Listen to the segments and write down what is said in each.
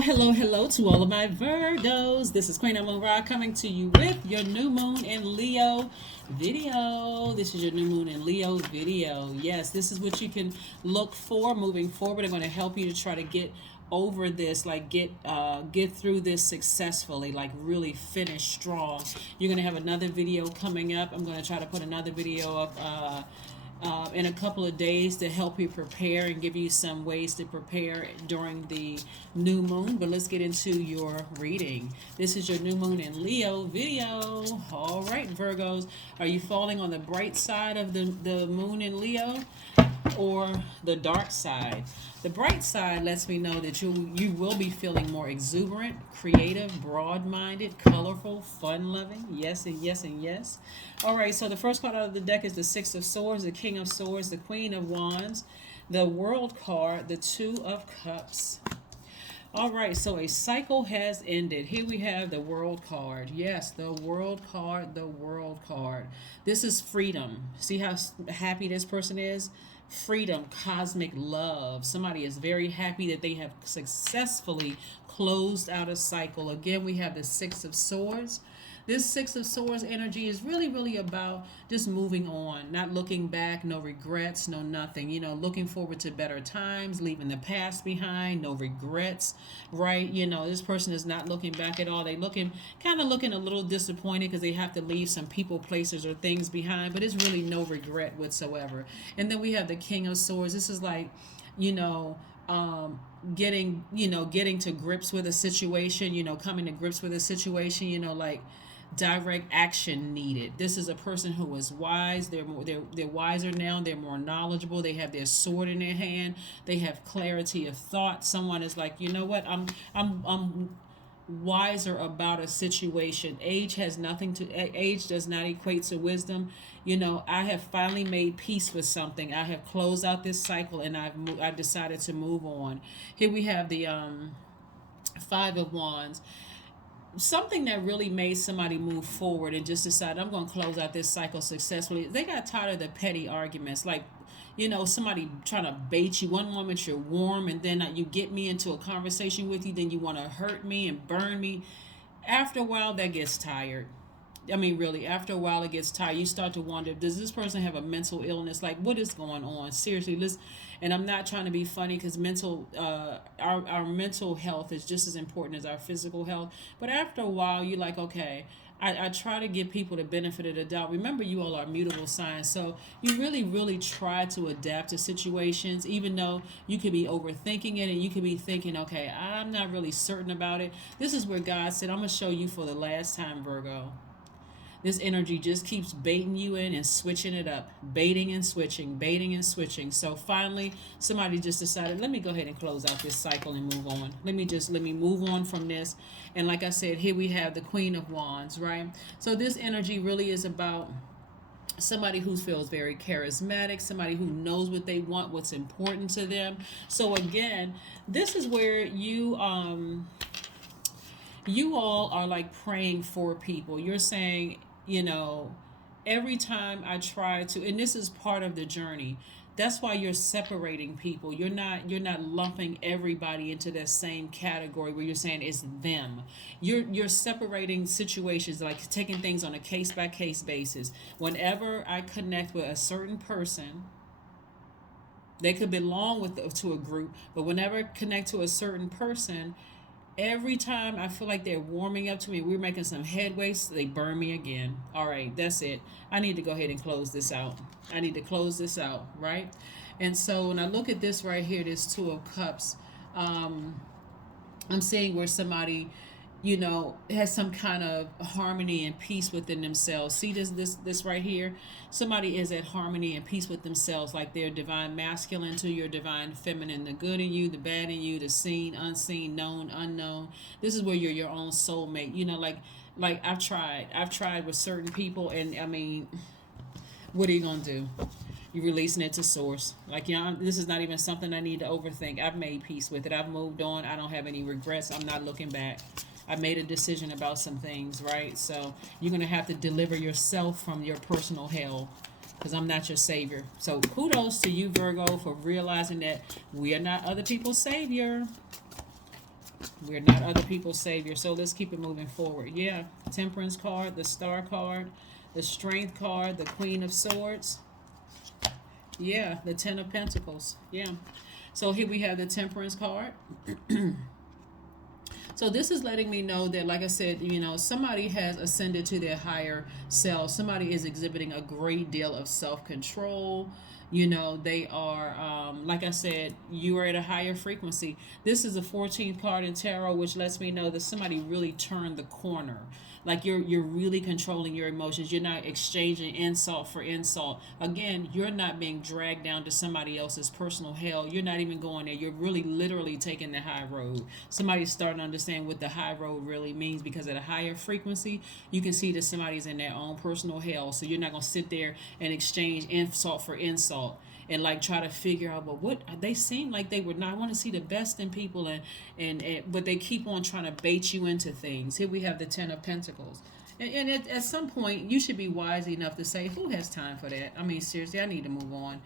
Hello to all of my Virgos. This is Queen Amun Ra coming to you with your new moon in Leo video. This is your new moon in Leo video. Yes, this is what you can look for moving forward. I'm going to help you to try to get over this, like get through this successfully, like really finish strong. You're going to have another video coming up. I'm going to try to put another video up in a couple of days to help you prepare and give you some ways to prepare during the new moon. But let's get into your reading. This is your new moon in Leo video. All right, Virgos, are you falling on the bright side of the moon in Leo or the dark side? The bright side lets me know that you will be feeling more exuberant, creative, broad-minded, colorful, fun-loving. Yes and yes and yes. All right, so the first card out of the deck is the Six of Swords, the King of Swords, the Queen of Wands, the World card, the Two of Cups. All right, so a cycle has ended. Here we have the World card. Yes, the World card, the World card. This is freedom. See how happy this person is? Freedom, cosmic love. Somebody is very happy that they have successfully closed out a cycle. Again, we have the Six of Swords. This Six of Swords energy is really about just moving on, not looking back, no regrets, no nothing. You know, looking forward to better times, leaving the past behind, no regrets, right? You know, this person is not looking back at all. They kind of looking a little disappointed because they have to leave some people, places, or things behind, but it's really no regret whatsoever. And then we have the King of Swords. This is like, you know, getting to grips with a situation, coming to grips with a situation, like direct action needed. This is a person who is wise. They're wiser now. They're more knowledgeable. They have their sword in their hand. They have clarity of thought. Someone is like, you know what? I'm wiser about a situation. Age does not equate to wisdom. I have finally made peace with something. I have closed out this cycle and I've decided to move on. Here we have the Five of Wands. Something that really made somebody move forward and just decide, I'm going to close out this cycle successfully. They got tired of the petty arguments, like somebody trying to bait you. One moment you're warm and then you get me into a conversation with you, then you want to hurt me and burn me. After a while that gets tired. I mean, really, after a while it gets tired. You start to wonder, does this person have a mental illness? Like, what is going on? Seriously, listen. And I'm not trying to be funny because our mental health is just as important as our physical health. But after a while, you're like, okay, I try to give people the benefit of the doubt. Remember, you all are mutable signs, so you really try to adapt to situations, even though you could be overthinking it and you could be thinking, okay, I'm not really certain about it. This is where God said, I'm going to show you for the last time, Virgo. This energy just keeps baiting you in and switching it up, baiting and switching. So finally, somebody just decided, let me go ahead and close out this cycle and move on. Let me move on from this. And like I said, here we have the Queen of Wands, right? So this energy really is about somebody who feels very charismatic, somebody who knows what they want, what's important to them. So again, this is where you all are like praying for people. You're saying, every time I try to, and this is part of the journey. That's why you're separating people. You're not lumping everybody into that same category where you're saying it's them. You're separating situations, like taking things on a case by case basis. Whenever I connect with a certain person, they could belong to a group, but whenever I connect to a certain person, every time I feel like they're warming up to me, we're making some headway, so they burn me again. All right, that's it. I need to go ahead and close this out. Right? And so when I look at this right here, this Two of Cups, I'm seeing where somebody, has some kind of harmony and peace within themselves. See this right here? Somebody is at harmony and peace with themselves, like their divine masculine to your divine feminine, the good in you, the bad in you, the seen, unseen, known, unknown. This is where you're your own soulmate. Like I've tried with certain people, and I mean, what are you gonna do? You're releasing it to source. Like, this is not even something I need to overthink. I've made peace with it. I've moved on. I don't have any regrets. I'm not looking back. I made a decision about some things, right? So you're going to have to deliver yourself from your personal hell, because I'm not your savior. So kudos to you, Virgo, for realizing that we are not other people's savior. We're not other people's savior. So let's keep it moving forward. Yeah. Temperance card, the Star card, the Strength card, the Queen of Swords. Yeah, the Ten of Pentacles. Yeah. So here we have the Temperance card. So this is letting me know that, like I said, somebody has ascended to their higher self. Somebody is exhibiting a great deal of self-control. They are, like I said, you are at a higher frequency. This is a 14th card in tarot, which lets me know that somebody really turned the corner. Like you're really controlling your emotions. You're not exchanging insult for insult. Again, you're not being dragged down to somebody else's personal hell. You're not even going there. You're really literally taking the high road. Somebody's starting to understand what the high road really means, because at a higher frequency, you can see that somebody's in their own personal hell. So you're not going to sit there and exchange insult for insult and like try to figure out, well, what they seem like they would not want to see the best in people, and but they keep on trying to bait you into things. Here we have the Ten of Pentacles. And at some point, you should be wise enough to say, who has time for that? I mean, seriously, I need to move on.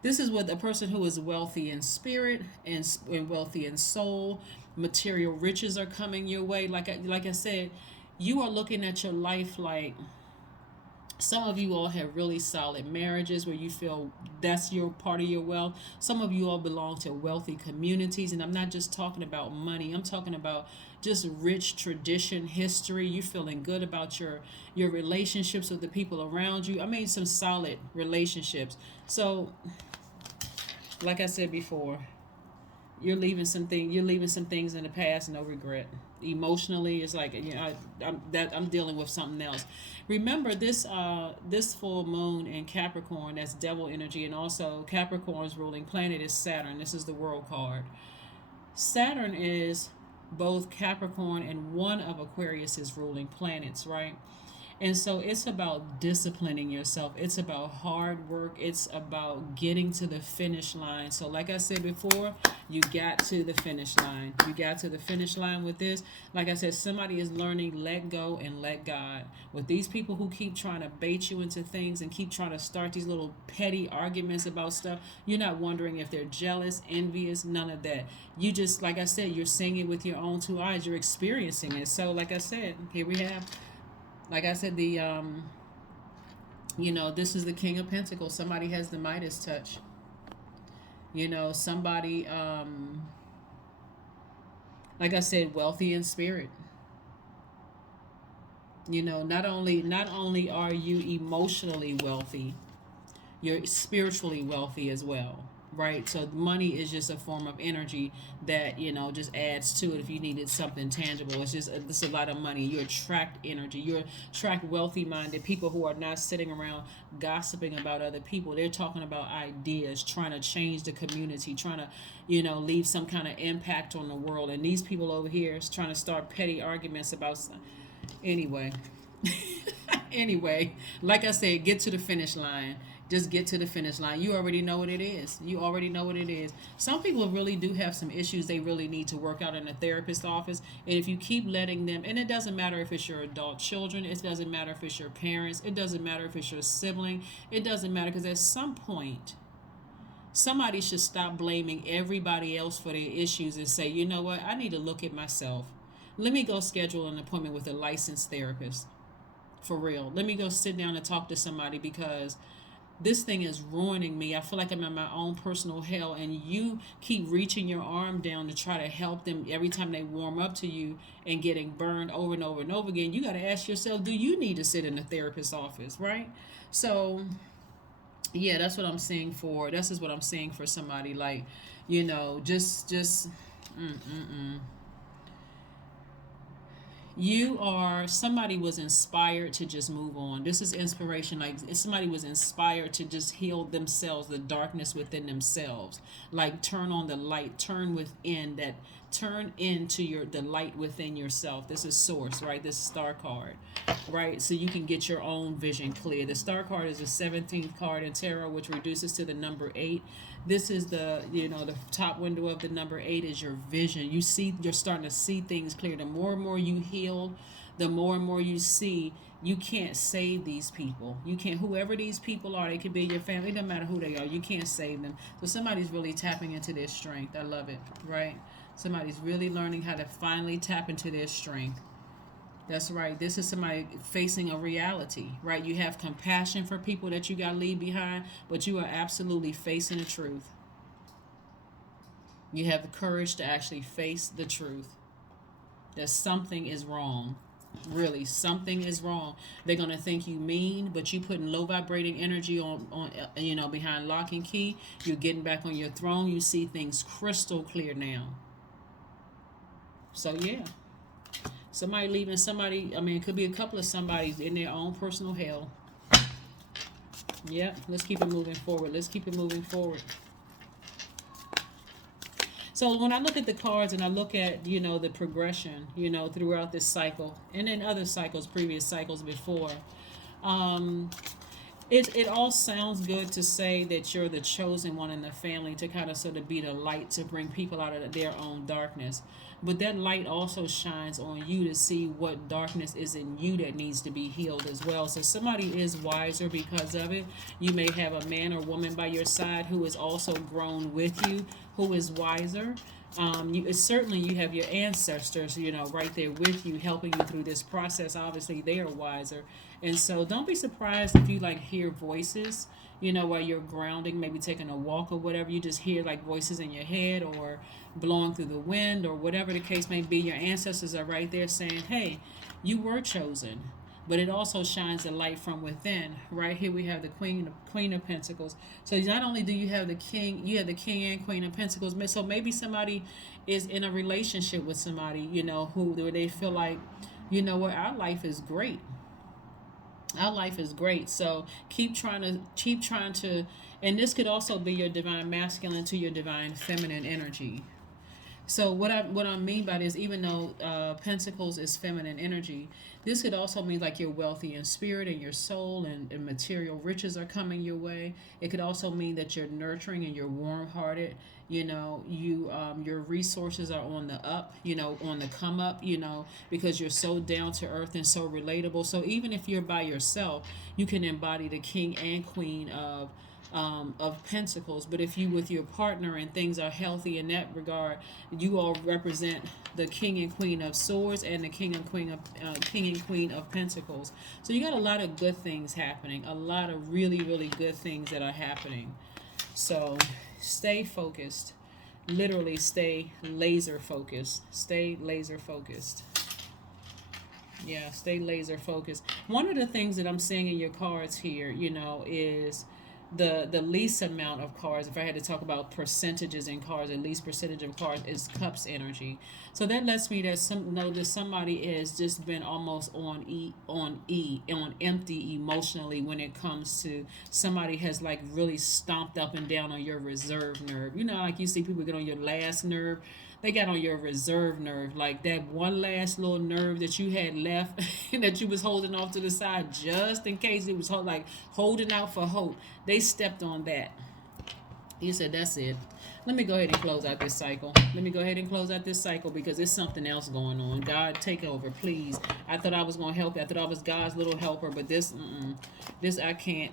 This is what a person who is wealthy in spirit and wealthy in soul. Material riches are coming your way. Like I said, you are looking at your life like, some of you all have really solid marriages where you feel that's your part of your wealth. Some of you all belong to wealthy communities, and I'm not just talking about money. I'm talking about just rich tradition, history. You feeling good about your relationships with the people around you. I mean, some solid relationships. So, like I said before, you're leaving some things in the past, no regret. Emotionally, it's like, I'm dealing with something else. Remember this full moon in Capricorn, that's devil energy, and also Capricorn's ruling planet is Saturn. This is the World card. Saturn is both Capricorn and one of Aquarius's ruling planets, right? And so it's about disciplining yourself. It's about hard work. It's about getting to the finish line. So like I said before, you got to the finish line. You got to the finish line with this. Like I said, somebody is learning let go and let God. With these people who keep trying to bait you into things and keep trying to start these little petty arguments about stuff, you're not wondering if they're jealous, envious, none of that. You just, like I said, you're seeing it with your own two eyes. You're experiencing it. So like I said, here we have, like I said, this is the King of Pentacles. Somebody has the Midas touch. Somebody, like I said, wealthy in spirit. Not only are you emotionally wealthy, you're spiritually wealthy as well. Right, so money is just a form of energy that just adds to it. If you needed something tangible, it's a lot of money. You attract energy. You attract wealthy-minded people who are not sitting around gossiping about other people. They're talking about ideas, trying to change the community, trying to leave some kind of impact on the world. And these people over here is trying to start petty arguments about. Anyway, anyway, like I said, get to the finish line. Just get to the finish line. You already know what it is. You already know what it is. Some people really do have some issues they really need to work out in a therapist's office. And if you keep letting them, and it doesn't matter if it's your adult children, it doesn't matter if it's your parents, it doesn't matter if it's your sibling, it doesn't matter, because at some point, somebody should stop blaming everybody else for their issues and say, you know what, I need to look at myself. Let me go schedule an appointment with a licensed therapist. For real. Let me go sit down and talk to somebody, because this thing is ruining me. I feel like I'm in my own personal hell, and you keep reaching your arm down to try to help them every time they warm up to you and getting burned over and over and over again. You got to ask yourself, do you need to sit in a therapist's office, right? So, yeah, that's what I'm seeing for. This is what I'm seeing for somebody, like, just somebody was inspired to just move on. This is inspiration. Like, if somebody was inspired to just heal themselves, the darkness within themselves, like turn on the light, turn into the light within yourself. This is source, right? This is star card, right? So you can get your own vision clear. The star card is the 17th card in tarot, which reduces to the number 8. This is the top window of the number 8 is your vision. You're starting to see things clear. The more and more you heal, the more and more you see. You can't save these people. You can't, whoever these people are, they could be your family. It doesn't matter who they are. You can't save them. So somebody's really tapping into their strength. I love it, right? Somebody's really learning how to finally tap into their strength. That's right. This is somebody facing a reality, right? You have compassion for people that you got to leave behind, but you are absolutely facing the truth. You have the courage to actually face the truth that something is wrong. Really, something is wrong. They're gonna think you mean, but you putting low vibrating energy on behind lock and key. You're getting back on your throne. You see things crystal clear now. So yeah, somebody leaving somebody. I mean, it could be a couple of somebody's in their own personal hell. Yep. Let's keep it moving forward. Let's keep it moving forward. So when I look at the cards and I look at, the progression, throughout this cycle and in other cycles, previous cycles before, um, it all sounds good to say that you're the chosen one in the family to kind of sort of be the light to bring people out of their own darkness. But that light also shines on you to see what darkness is in you that needs to be healed as well. So somebody is wiser because of it. You may have a man or woman by your side who is also grown with you, who is wiser. Certainly you have your ancestors, right there with you, helping you through this process. Obviously, they are wiser. And so don't be surprised if you hear voices, while you're grounding, maybe taking a walk or whatever. You just hear voices in your head or blowing through the wind or whatever the case may be. Your ancestors are right there saying, hey, you were chosen. But it also shines the light from within. Right here we have the Queen of Pentacles. So not only do you have the King, you have the King and Queen of Pentacles. So maybe somebody is in a relationship with somebody, who they feel like, our life is great. Our life is great. So keep trying to, and this could also be your divine masculine to your divine feminine energy. So what I mean by this, even though Pentacles is feminine energy, this could also mean you're wealthy in spirit and your soul, and material riches are coming your way. It could also mean that you're nurturing and you're warm-hearted. Your resources are on the up, on the come up, because you're so down to earth and so relatable. So even if you're by yourself, you can embody the King and Queen of Pentacles. But if you with your partner and things are healthy in that regard, you all represent the King and Queen of Swords and the King and Queen of Pentacles. So you got a lot of good things happening, a lot of really, really good things that are happening. So stay focused. Literally stay laser focused. Stay laser focused. Yeah, stay laser focused. One of the things that I'm seeing in your cards here, is the least amount of cards. If I had to talk about percentages in cards, the least percentage of cards is Cups energy. So that lets me that somebody has just been almost on empty emotionally when it comes to somebody has really stomped up and down on your reserve nerve. You see people get on your last nerve. They got on your reserve nerve, that one last little nerve that you had left that you was holding off to the side just in case it was holding out for hope. They stepped on that. You said, that's it. Let me go ahead and close out this cycle. Because there's something else going on. God, take over, please. I thought I was going to help you. I thought I was God's little helper, but this I can't.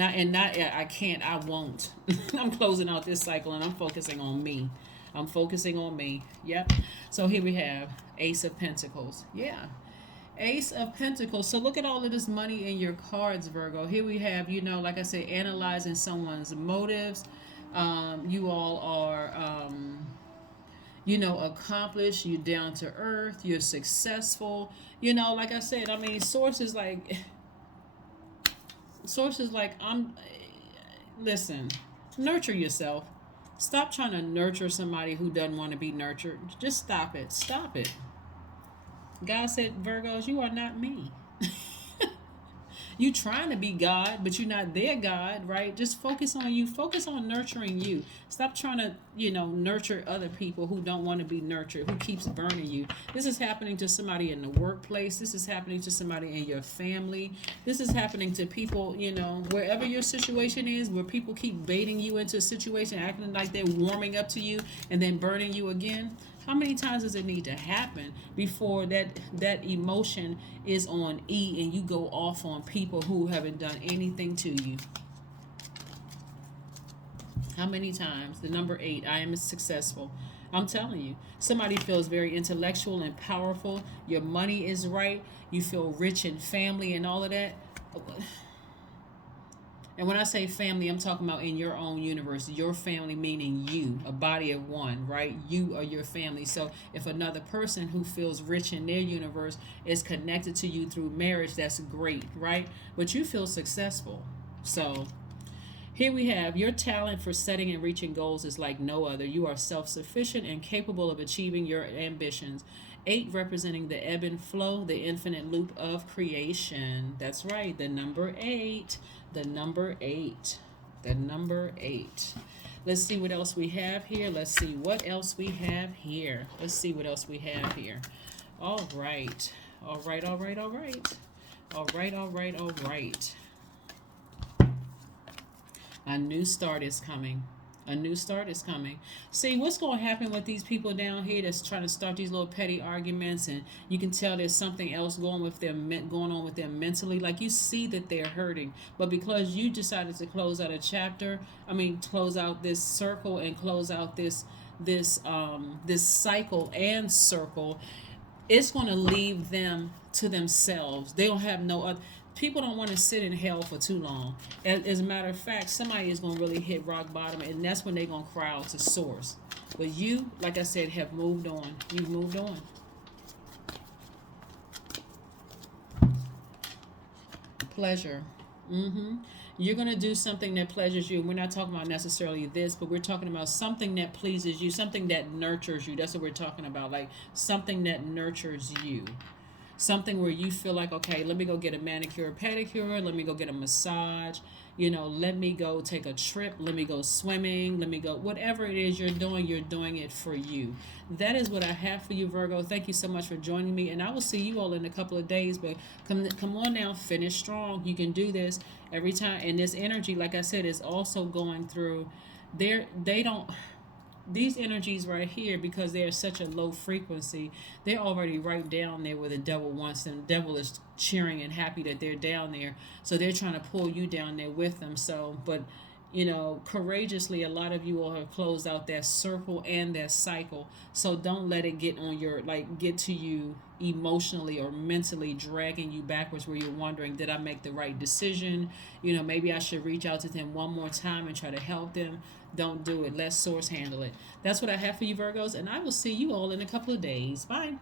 I won't. I'm closing out this cycle and I'm focusing on me. Yep. So here we have Ace of Pentacles. Yeah. Ace of Pentacles. So look at all of this money in your cards, Virgo. Here we have, like I said, analyzing someone's motives. You all are, accomplished. You're down to earth. You're successful. Like I said, sources listen, nurture yourself. Stop trying to nurture somebody who doesn't want to be nurtured. Just stop it. Stop it. God said, Virgos, you are not me. You trying to be God, but you're not their God, right? Just focus on you. Focus on nurturing you. Stop trying to, nurture other people who don't want to be nurtured, who keeps burning you. This is happening to somebody in the workplace. This is happening to somebody in your family. This is happening to people, wherever your situation is, where people keep baiting you into a situation, acting like they're warming up to you and then burning you again. How many times does it need to happen before that emotion is on E and you go off on people who haven't done anything to you? How many times? The number 8, I am successful. I'm telling you, somebody feels very intellectual and powerful. Your money is right. You feel rich in family and all of that. And when I say family, I'm talking about in your own universe. Your family meaning you, a body of one, right? You are your family. So if another person who feels rich in their universe is connected to you through marriage, that's great, right? But you feel successful. So here we have your talent for setting and reaching goals is like no other. You are self sufficient and capable of achieving your ambitions. Eight representing the ebb and flow, the infinite loop of creation. That's right, the number eight. The number eight. The number eight. Let's see what else we have here. Let's see what else we have here. Let's see what else we have here. All right. All right, all right, all right. All right, all right, all right. A new start is coming. A new start is coming. See, what's going to happen with these people down here that's trying to start these little petty arguments, and you can tell there's something else going on with them mentally. Like, you see that they're hurting, but because you decided to close out a chapter, close out this circle and close out this cycle and circle, it's going to leave them to themselves. They don't have no other. People don't want to sit in hell for too long. As a matter of fact, somebody is going to really hit rock bottom, and that's when they're going to cry out to source. But you, like I said, have moved on. You've moved on. Pleasure. You're going to do something that pleasures you. We're not talking about necessarily this, but we're talking about something that pleases you, something that nurtures you. That's what we're talking about, like something that nurtures you. Something where you feel like, okay, let me go get a manicure or pedicure, let me go get a massage, let me go take a trip, let me go swimming, let me go, whatever it is you're doing it for you. That is what I have for you, Virgo. Thank you so much for joining me, and I will see you all in a couple of days, but come on now, finish strong. You can do this every time. And this energy, like I said, is also going through these energies right here, because they're such a low frequency, they're already right down there where the devil wants them. The devil is cheering and happy that they're down there, so they're trying to pull you down there with them. So, but courageously, a lot of you all have closed out that circle and that cycle. So don't let it get to you emotionally or mentally, dragging you backwards, where you're wondering, did I make the right decision? Maybe I should reach out to them one more time and try to help them. Don't do it. Let source handle it. That's what I have for you, Virgos, and I will see you all in a couple of days. Bye.